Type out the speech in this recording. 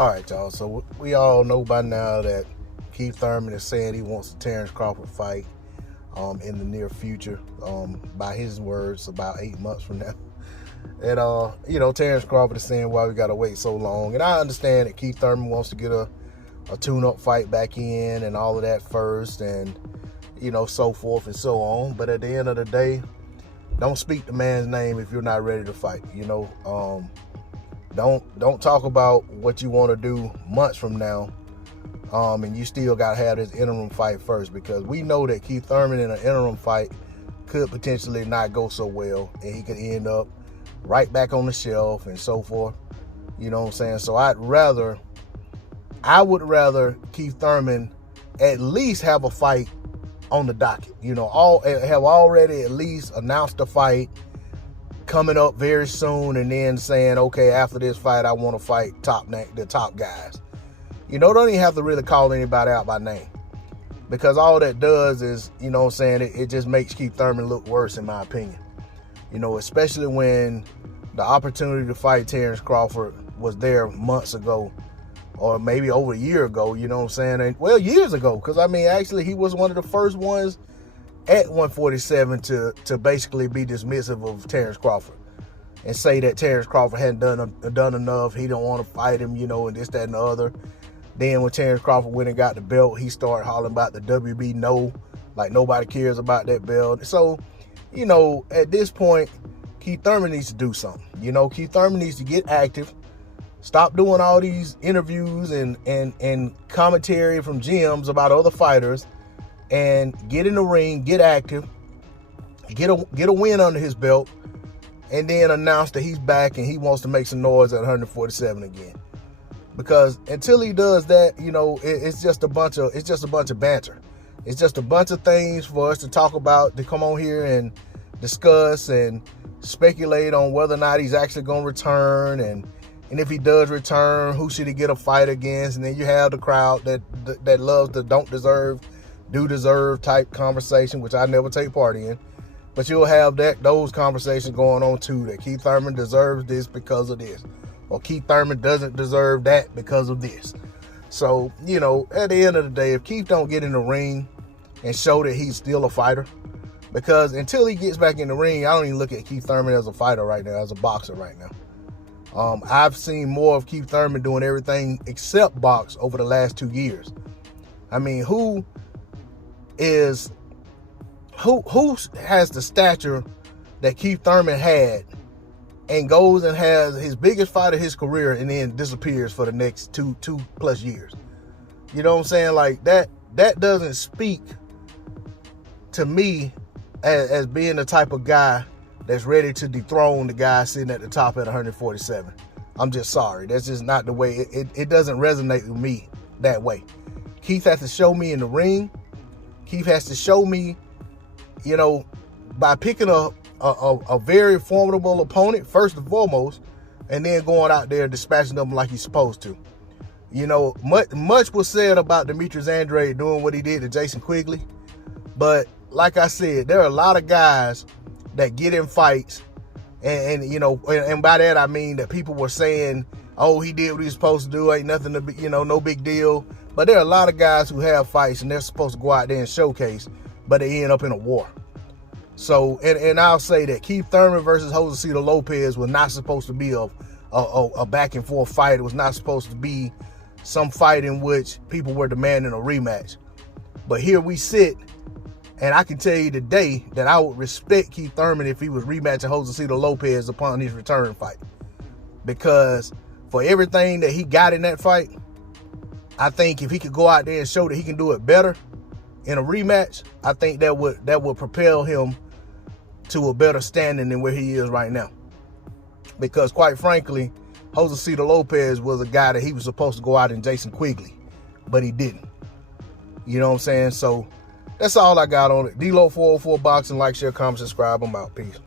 All right, y'all. So we all know by now that Keith Thurman is saying he wants a Terrence Crawford fight in the near future. By his words, about 8 months from now. And Terrence Crawford is saying why we gotta wait so long. And I understand that Keith Thurman wants to get a tune-up fight back in and all of that first, and so forth and so on. But at the end of the day, don't speak the man's name if you're not ready to fight. Don't talk about what you want to do months from now, and you still got to have this interim fight first, because we know that Keith Thurman in an interim fight could potentially not go so well, and he could end up right back on the shelf and so forth. You know what I'm saying? So I would rather Keith Thurman at least have a fight on the docket. Have already at least announced a fight coming up very soon, and then saying, okay, after this fight, I want to fight the top guys. Don't even have to really call anybody out by name, because all that does is, it just makes Keith Thurman look worse, in my opinion. Especially when the opportunity to fight Terrence Crawford was there months ago, or maybe over a year ago, And, well, years ago, because, actually, he was one of the first ones at 147 to basically be dismissive of Terrence Crawford and say that Terrence Crawford hadn't done enough, he don't want to fight him, and this, that, and the other. Then when Terrence Crawford went and got the belt, he started hollering about the WB no, like nobody cares about that belt. So, at this point, Keith Thurman needs to do something. Keith Thurman needs to get active, stop doing all these interviews and commentary from gyms about other fighters, and get in the ring, get active, get a win under his belt, and then announce that he's back and he wants to make some noise at 147 again. Because until he does that, it's just a bunch of banter. It's just a bunch of things for us to talk about, to come on here and discuss and speculate on whether or not he's actually going to return, and if he does return, who should he get a fight against. And then you have the crowd that loves the don't deserve, do deserve type conversation, which I never take part in. But you'll have those conversations going on too, that Keith Thurman deserves this because of this, or Keith Thurman doesn't deserve that because of this. So, at the end of the day, if Keith don't get in the ring and show that he's still a fighter, because until he gets back in the ring, I don't even look at Keith Thurman as a fighter right now, as a boxer right now. I've seen more of Keith Thurman doing everything except box over the last 2 years. Who has the stature that Keith Thurman had and goes and has his biggest fight of his career and then disappears for the next two plus years? You know what I'm saying? Like that doesn't speak to me as being the type of guy that's ready to dethrone the guy sitting at the top at 147. I'm just sorry. That's just not the way. It doesn't resonate with me that way. Keith has to show me in the ring. Keith has to show me, by picking a very formidable opponent, first and foremost, and then going out there dispatching them like he's supposed to. Much was said about Demetrius Andrade doing what he did to Jason Quigley, but like I said, there are a lot of guys that get in fights, and by that I mean that people were saying, oh, he did what he was supposed to do, ain't nothing to be, no big deal. But there are a lot of guys who have fights and they're supposed to go out there and showcase, but they end up in a war. So, and I'll say that Keith Thurman versus Josecito Lopez was not supposed to be a back and forth fight. It was not supposed to be some fight in which people were demanding a rematch. But here we sit, and I can tell you today that I would respect Keith Thurman if he was rematching Josecito Lopez upon his return fight. Because for everything that he got in that fight, I think if he could go out there and show that he can do it better in a rematch, I think that would propel him to a better standing than where he is right now. Because quite frankly, Josecito Lopez was a guy that he was supposed to go out and Jason Quigley, but he didn't. You know what I'm saying? So that's all I got on it. D-Lo 404 Boxing. Like, share, comment, subscribe. I'm out. Peace.